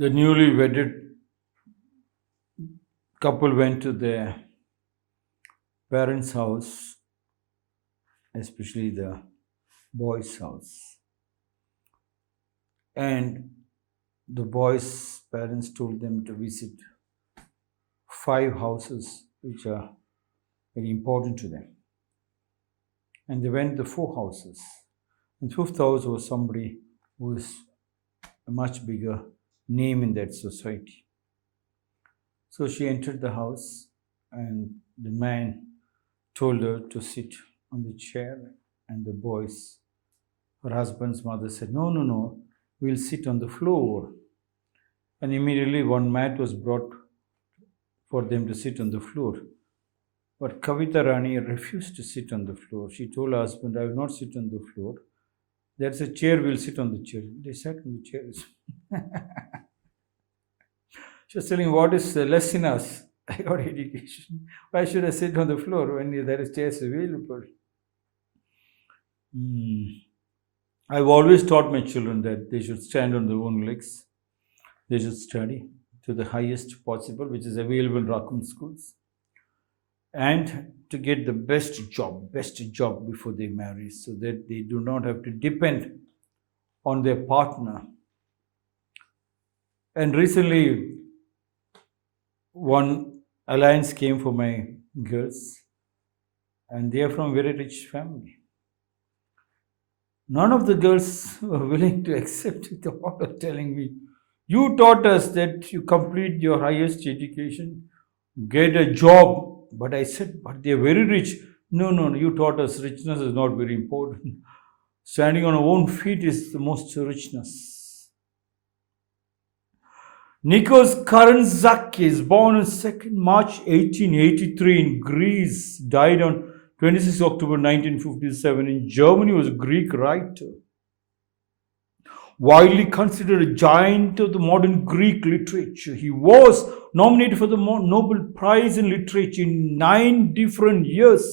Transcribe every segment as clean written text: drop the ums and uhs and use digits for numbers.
The newly wedded couple went to their parents' house, especially the boy's house. And the boy's parents told them to visit 5 houses which are very important to them. And they went to 4 houses. And 5th house was somebody who is a much bigger name in that society. So she entered the house, and the man told her to sit on the chair, and the boys, her husband's mother, said, no, we'll sit on the floor. And immediately one mat was brought for them to sit on the floor. But Kavita Rani refused to sit on the floor. She told her husband, I will not sit on the floor. There's a chair, we'll sit on the chair. They sat on the chairs. She was telling, what is less in us? I got education. Why should I sit on the floor when there is chairs available? I've always taught my children that they should stand on their own legs. They should study to the highest possible, which is available in Rakum schools, and to get the best job before they marry, so that they do not have to depend on their partner. And recently, one alliance came for my girls, and they are from a very rich family. None of the girls were willing to accept it. They were telling me, you taught us that you complete your highest education, get a job. But I said, but they are very rich. No, you taught us richness is not very important. Standing on our own feet is the most richness. Nikos Kazantzakis, born on 2nd March 1883 in Greece, died on 26 October 1957 in Germany, was a Greek writer. Widely considered a giant of the modern Greek literature. He was nominated for the Nobel Prize in Literature in 9 different years.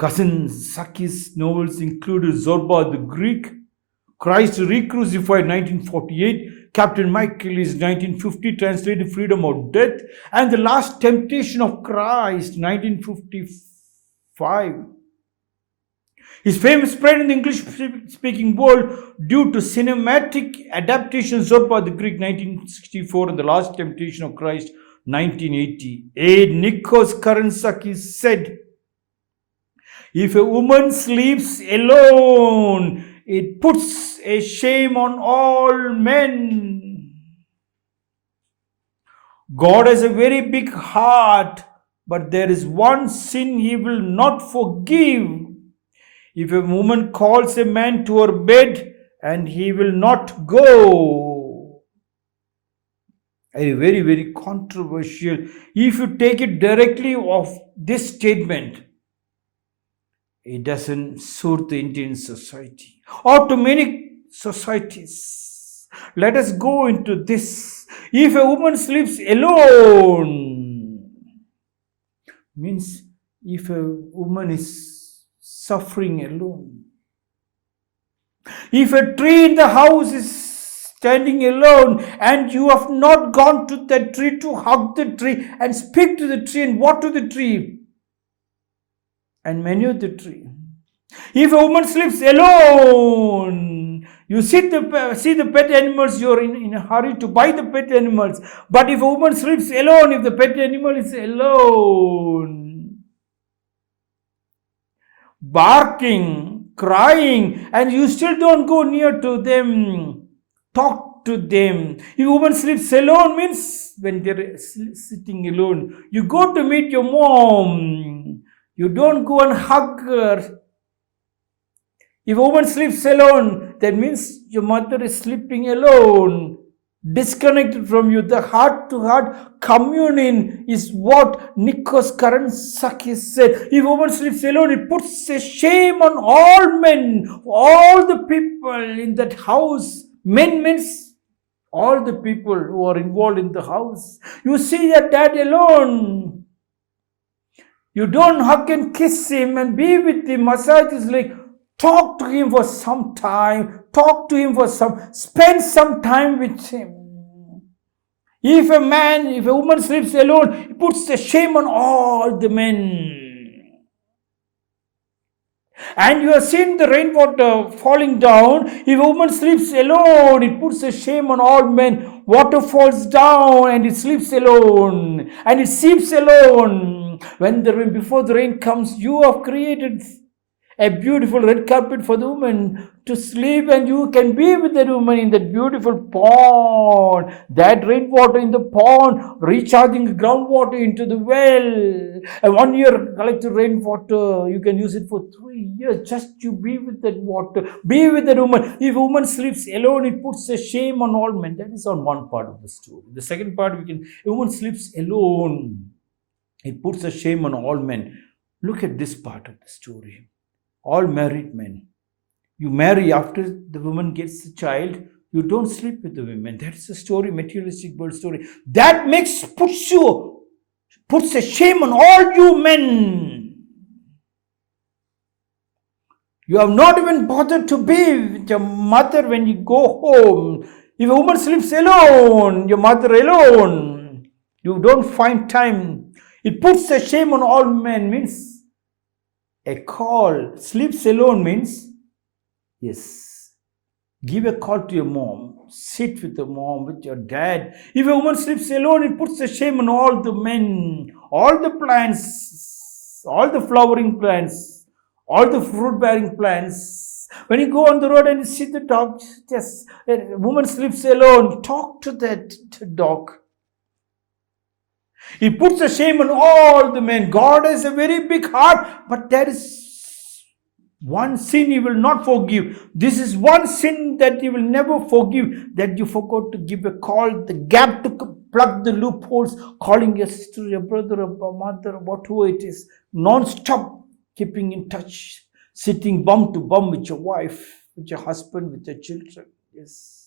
Kazantzakis' novels included Zorba the Greek, Christ Re-Crucified 1948, Captain Michaelis 1950, translated Freedom or Death, and The Last Temptation of Christ 1955. His fame spread in the English-speaking world due to cinematic adaptations of Zorba the Greek 1964 and The Last Temptation of Christ 1980. Nikos Kazantzakis said, if a woman sleeps alone, it puts a shame on all men. God has a very big heart, but there is one sin he will not forgive. If a woman calls a man to her bed and he will not go. A very, very controversial. If you take it directly of this statement, it doesn't suit the Indian society or to many societies. Let us go into this. If a woman sleeps alone, means if a woman is suffering alone. If a tree in the house is standing alone and you have not gone to that tree to hug the tree and speak to the tree and water the tree and manure the tree. If a woman sleeps alone, you see the pet animals, you're in a hurry to buy the pet animals. But if a woman sleeps alone, if the pet animal is alone, barking, crying, and you still don't go near to them, talk to them. If a woman sleeps alone, means when they're sitting alone, you go to meet your mom, you don't go and hug her. If a woman sleeps alone, that means your mother is sleeping alone, disconnected from you. The heart-to-heart communion is what Nikos Kazantzakis said. If a woman sleeps alone, it puts a shame on all men, all the people in that house. Men means all the people who are involved in the house. You see your dad alone. You don't hug and kiss him and be with him. Massage is like, Talk to him for some time. Spend some time with him. If a woman sleeps alone, it puts a shame on all the men. And you have seen the rainwater falling down. If a woman sleeps alone, it puts a shame on all men. Water falls down and it sleeps alone. And it sleeps alone. Before the rain comes, you have created a beautiful red carpet for the woman to sleep, and you can be with the woman in that beautiful pond. That rainwater in the pond, recharging groundwater into the well. And 1 year collected rainwater, you can use it for 3 years. Just to be with that water, be with the woman. If a woman sleeps alone, it puts a shame on all men. That is on one part of the story. The second part, a woman sleeps alone, it puts a shame on all men. Look at this part of the story. All married men, you marry after the woman gets a child, you don't sleep with the women. That's the story, materialistic world story. That puts a shame on all you men. You have not even bothered to be with your mother when you go home. If a woman sleeps alone, your mother alone, you don't find time. It puts a shame on all men, means a call. Sleeps alone means, yes, give a call to your mom. Sit with the mom, with your dad. If a woman sleeps alone, it puts a shame on all the men, all the plants, all the flowering plants, all the fruit-bearing plants. When you go on the road and you see the dog, just a woman sleeps alone, talk to that dog. He puts a shame on all the men. God has a very big heart, but there is one sin He will not forgive. This is one sin that He will never forgive, that you forgot to give a call, the gap to plug the loopholes, calling your sister, your brother, your mother, whatever it is, non-stop keeping in touch, sitting bum to bum with your wife, with your husband, with your children. Yes.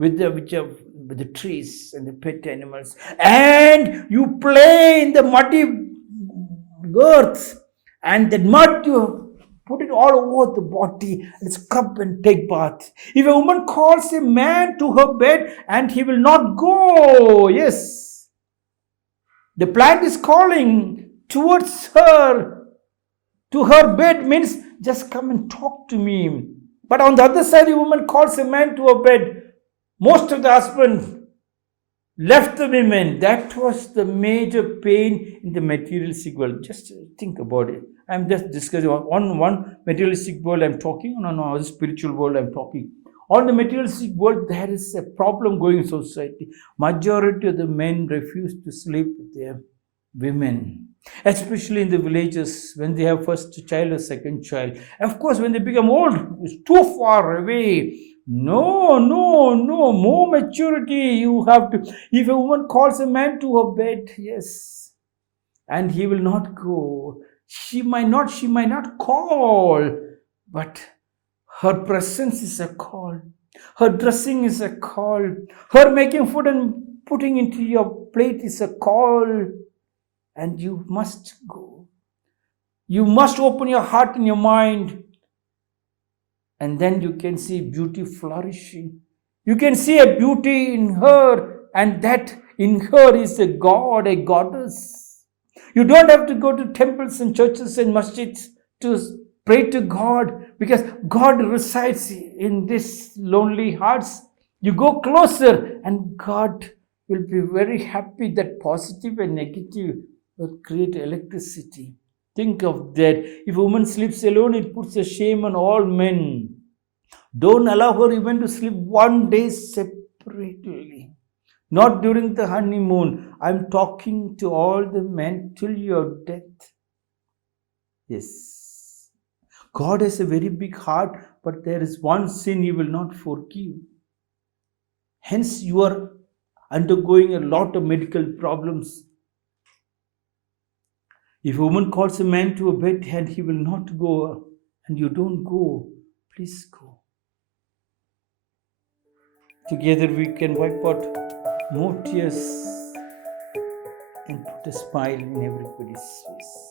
With the trees and the pet animals, and you play in the muddy earth, and that mud you put it all over the body and scrub and take bath. If a woman calls a man to her bed and he will not go, yes, the plant is calling towards her, to her bed, means just come and talk to me. But on the other side, a woman calls a man to her bed. Most of the husbands left the women. That was the major pain in the materialistic world. Just think about it. I'm just discussing on one materialistic world I'm talking, on another spiritual world I'm talking. On the materialistic world, there is a problem going in society. Majority of the men refuse to sleep with their women, especially in the villages when they have first child or second child. Of course, when they become old, it's too far away. No, more maturity you have to. If a woman calls a man to her bed, yes, and he will not go, she might not call, but her presence is a call. Her dressing is a call. Her making food and putting into your plate is a call. And you must go. You must open your heart and your mind. And then you can see beauty flourishing. You can see a beauty in her, and that in her is a god, a goddess. You don't have to go to temples and churches and masjids to pray to God, because God resides in these lonely hearts. You go closer and God will be very happy. That positive and negative will create electricity. Think of that. If a woman sleeps alone, it puts a shame on all men. Don't allow her even to sleep one day separately. Not during the honeymoon. I'm talking to all the men till your death. Yes. God has a very big heart, but there is one sin He will not forgive. Hence, you are undergoing a lot of medical problems. If a woman calls a man to a bed and he will not go, and you don't go, please go. Together we can wipe out more tears and put a smile in everybody's face.